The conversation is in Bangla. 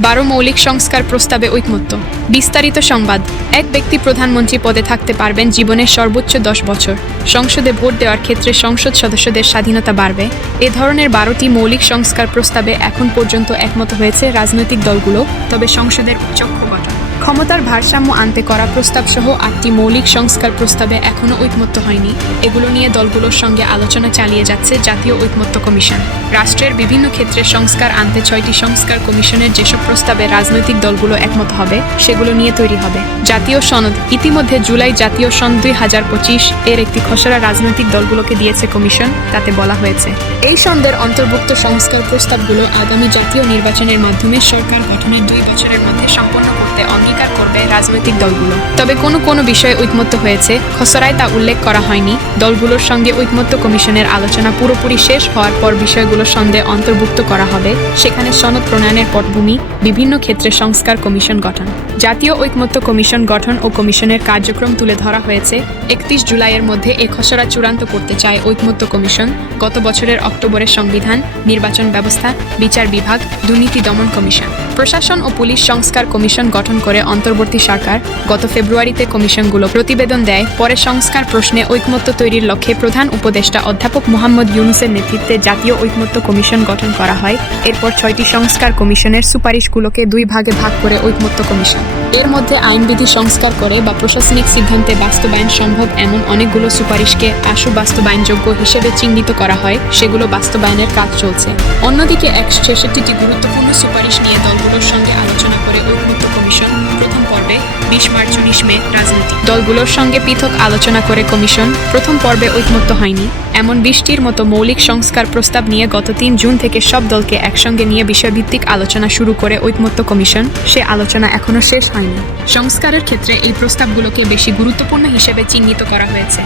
বারো মৌলিক সংস্কার প্রস্তাবে ঐকমত্য। বিস্তারিত সংবাদ, এক ব্যক্তি প্রধানমন্ত্রী পদে থাকতে পারবেন জীবনের সর্বোচ্চ দশ বছর। সংসদে ভোট দেওয়ার ক্ষেত্রে সংসদ সদস্যদের স্বাধীনতা বাড়বে। এ ধরনের বারোটি মৌলিক সংস্কার প্রস্তাবে এখন পর্যন্ত একমত হয়েছে রাজনৈতিক দলগুলো, তবে সংসদের চক্ষ ক্ষমতার ভারসাম্য আনতে করা প্রস্তাব সহ আটটি মৌলিক সংস্কার প্রস্তাবে এখনও ঐকমত্য হয়নি। এগুলো নিয়ে দলগুলোর সঙ্গে আলোচনা চালিয়ে যাচ্ছে জাতীয় ঐকমত্য কমিশন। রাষ্ট্রের বিভিন্ন ক্ষেত্রে সংস্কার আনতে ছয়টি সংস্কার কমিশনের যেসব প্রস্তাবে রাজনৈতিক দলগুলো একমত হবে, সেগুলো নিয়ে তৈরি হবে। জাতীয় সনদ। ইতিমধ্যে জুলাই জাতীয় সনদ দুই হাজার পঁচিশ এর একটি খসড়া রাজনৈতিক দলগুলোকে দিয়েছে কমিশন, তাতে বলা হয়েছে। এই সনদের অন্তর্ভুক্ত সংস্কার প্রস্তাবগুলো আগামী জাতীয় নির্বাচনের মাধ্যমে সরকার গঠনের দুই বছরের মধ্যে অঙ্গীকার করবে রাজনৈতিক দলগুলো। তবে কোনো কোনো বিষয়ে ঐকমত্য হয়েছে, খসড়ায় তা উল্লেখ করা হয়নি। দলগুলোর সঙ্গে ঐকমত্য কমিশনের আলোচনা পুরোপুরি শেষ হওয়ার পর বিষয়গুলোর সঙ্গে অন্তর্ভুক্ত করা হবে। সেখানে সনদ প্রণয়নের পটভূমি, বিভিন্ন ক্ষেত্রে সংস্কার কমিশন গঠন। জাতীয় ঐকমত্য কমিশন গঠন ও কমিশনের কার্যক্রম তুলে ধরা হয়েছে। একত্রিশ জুলাইয়ের মধ্যে এ খসড়া চূড়ান্ত করতে চায় ঐকমত্য কমিশন। গত বছরের অক্টোবরের সংবিধান, নির্বাচন ব্যবস্থা, বিচার বিভাগ, দুর্নীতি দমন কমিশন। প্রশাসন ও পুলিশ সংস্কার কমিশন গঠন করে অন্তর্বর্তী সরকার গত ফেব্রুয়ারিতে কমিশনগুলো প্রতিবেদন দেয়। পরে সংস্কার প্রশ্নে ঐকমত্য তৈরির লক্ষ্যে প্রধান উপদেষ্টা অধ্যাপক মোহাম্মদ ইউনুসের নেতৃত্বে জাতীয় ঐকমত্য কমিশন গঠন করা হয়। এরপর ছয়টি সংস্কার কমিশনের সুপারিশগুলোকে দুই ভাগে ভাগ করে ঐকমত্য কমিশন। এর মধ্যে আইনবিধি সংস্কার করে বা প্রশাসনিক সিদ্ধান্তে বাস্তবায়ন সম্ভব এমন অনেকগুলো সুপারিশকে আশু বাস্তবায়নযোগ্য হিসেবে চিহ্নিত করা হয়। সেগুলো বাস্তবায়নের কাজ চলছে। অন্যদিকে একশো ছেষট্টিটি গুরুত্বপূর্ণ সুপারিশ নিয়ে দলগুলোর সঙ্গে আলোচনা করে ঐকমত্য কমিশন প্রথম পর্বে বিশ মার্চ উনিশ মে রাজনীতি। দলগুলোর সঙ্গে পৃথক আলোচনা করে কমিশন প্রথম পর্বে ঐকমত্য হয়নি। এমন বৃষ্টির মতো মৌলিক সংস্কার প্রস্তাব নিয়ে গত তিন জুন থেকে সব দলকে একসঙ্গে নিয়ে বিষয়ভিত্তিক আলোচনা শুরু করে ঐকমত্য কমিশন। সে আলোচনা এখনও শেষ হয়নি। সংস্কারের ক্ষেত্রে এই প্রস্তাবগুলোকে বেশি গুরুত্বপূর্ণ হিসেবে চিহ্নিত করা হয়েছে।